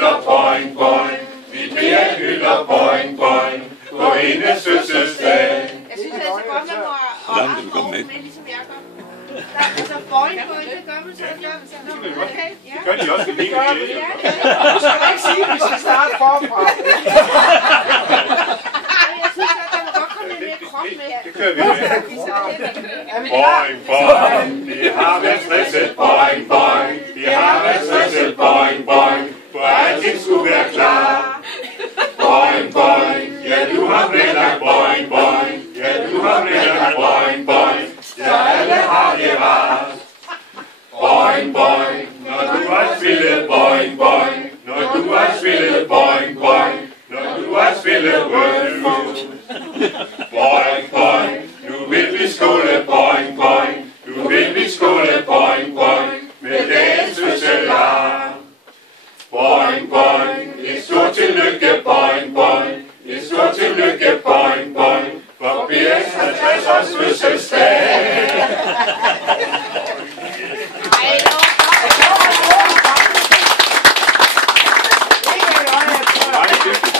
hylder boing boing. Vi Per hylder boing boing. På hendes fødselsdag. Jeg synes altså godt, man må arbejde med, ligesom jeg gør. Altså, boing boing, det gør man så. Okay, ja. Det gør de også ved min kirke. Du skal ikke sige, at vi skal starte forfra. Jeg synes, at der må godt komme lidt mere krop med. Det kører vi med. Boing boing. De har været stresset. Boing boing. De har været stresset. Boing boing. For alting skulle være klar. Boing boing. Ja, du har planlagt boing boing. Ja, du har planlagt boing boing. Så alle har det rart. Boing boing. Når du har spillet boing boing. Når du har spillet boing boing. Når du har spillet rødlus. Boing boing. Nu vil vi skåle boing boing. Nu vil vi skåle boing boing. Med dagens fødselar. Boing boing. Et stort tillykke boing boing. Et stort tillykke boing boing. For Bers 50 års fødselsdag.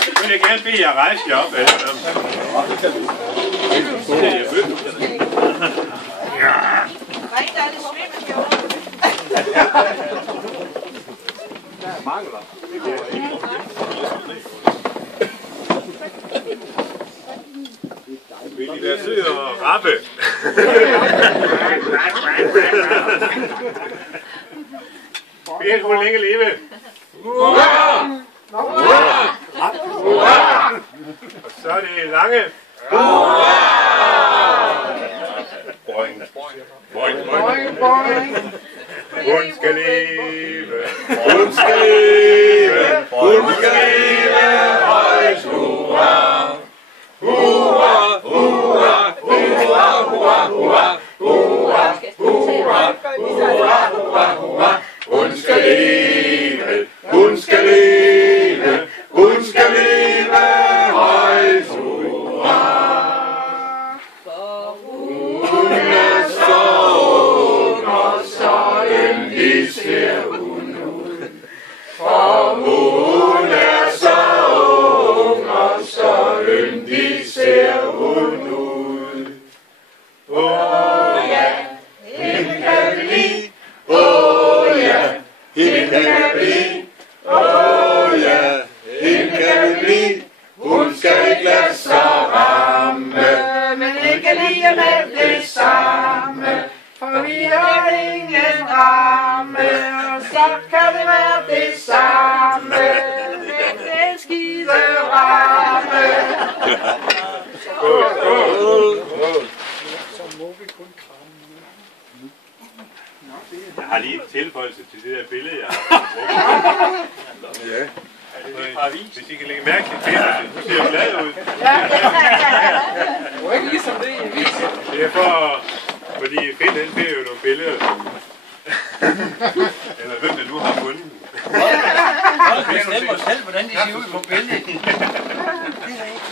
Nu vil jeg gerne bede jer rejse jer op. Der mangler. Vil I være søde og rappe? Per, hvor længe leve? Hurra! Hurra! Hurra! Og så er det lange. Hurra! Boing. Boing, boing. Boing. Hun skal leve. Hun skal leve. Hun skal leve. Højt hurra! Hurra! Hurra! Hurra! Hurra! Hurra! Hurra! Hurra! Hurra! Hurra! Hurra! Hun skal leve. Hun skal leve. Hun skal leve. Højt hurra! For hun er så ung og så yndig ser hun ud. For hun er så ung og så yndig ser hun ud. Åh ja, hende kan vi lide. Åh ja, hende kan vi lide. Åh ja, hende kan vi lide. Hun skal ikke lade sig ramme, men ikke lige med det samme. For vi har ingen ramme, og så kan det være det samme. Men den skide ramme. Så må vi kun kramme. Jeg har lige en tilføjelse til det der billede, jeg har brugt. Ja. Hvis I kan lægge mærke til Petersen, så ser jeg glad ud. Det var ikke ligesom det i avisen. Det er fordi Finn han ser jo nogle billeder. Eller hvem der nu har fundet dem. Vi bestemmer os selv, hvordan de ser ud på billedet. Det er ikke